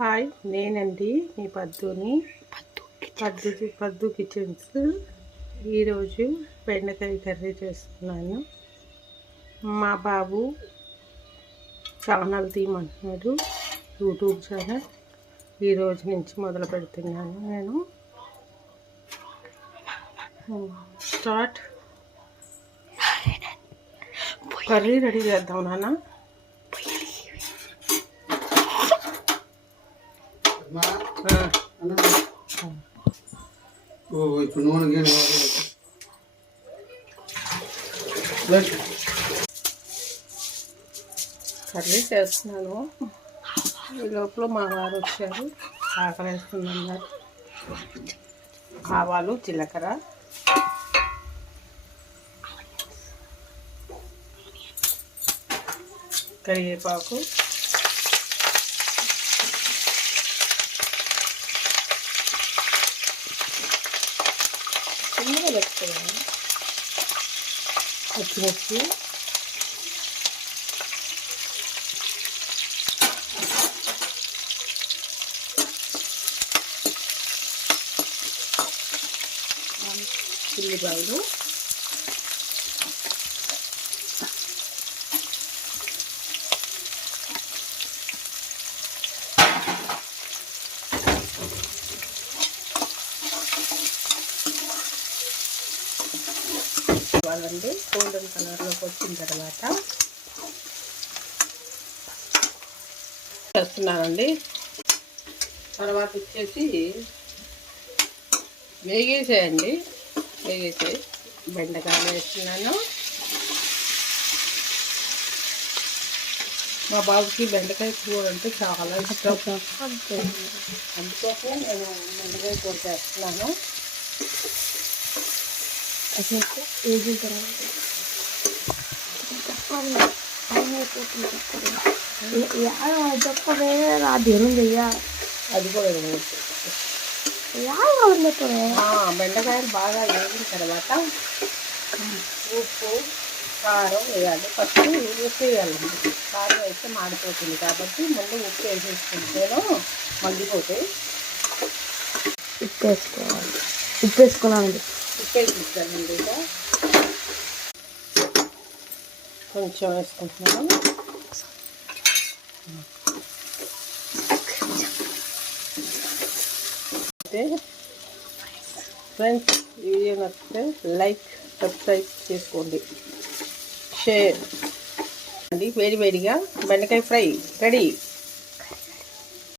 Hi, నేనండి మీ పద్దుని పద్దు kitchens. ఈరోజు బెండకాయ కర్రీ చేస్తున్నాను. మా బాబు ఛానల్ తీయమంటున్నాడు, యూట్యూబ్ ఛానల్. ఈరోజు నుంచి మొదలు పెడుతున్నాను నేను. స్టార్ట్. కర్రీ రెడీ చేద్దాం నాన్న. ఇప్పుడు నూనె కర్రీ చేస్తున్నాను. ఈ లోపల మా వారు వచ్చారు, ఆకలేస్తుందన్నారు. ఆవాలు, జీలకర్ర, కరివేపాకు, చిన్నగా పెట్టుకోవాలి, పచ్చిమిర్చి, ఉల్లిపాయలు, వాళ్ళండి గోల్డెన్ కలర్లోకి వచ్చిన తర్వాత చేస్తున్నానండి. తర్వాత వచ్చేసి వేగేసేయండి. బెండకాయలు వేస్తున్నాను. మా బాబుకి బెండకాయ కూర అంటే చాలా ఇష్టం, అందుకోసం నేను బెండకాయ కూర చేస్తున్నాను. అది కూడా బెండకాయలు బాగా వేగిన తర్వాత ఉప్పు, కారం వేయాలి. ఫస్ట్ ఉప్పు వేయాలండి. కారం వేస్తే మాడిపోతుంది కాబట్టి ముందు ఉప్పు వేసేసుకుంటేనో మగ్గిపోతాయి. ఉప్పు వేసుకున్నానండి. ఉప్పు వేసిస్తానండి. ఇక కొంచెం వేసుకుంటున్నాను. అయితే ఫ్రెండ్స్, ఈ వీడియో నచ్చితే లైక్, సబ్స్క్రైబ్ చేసుకోండి, షేర్ అండి. వేడివేడిగా బెండకాయ ఫ్రై రెడీ.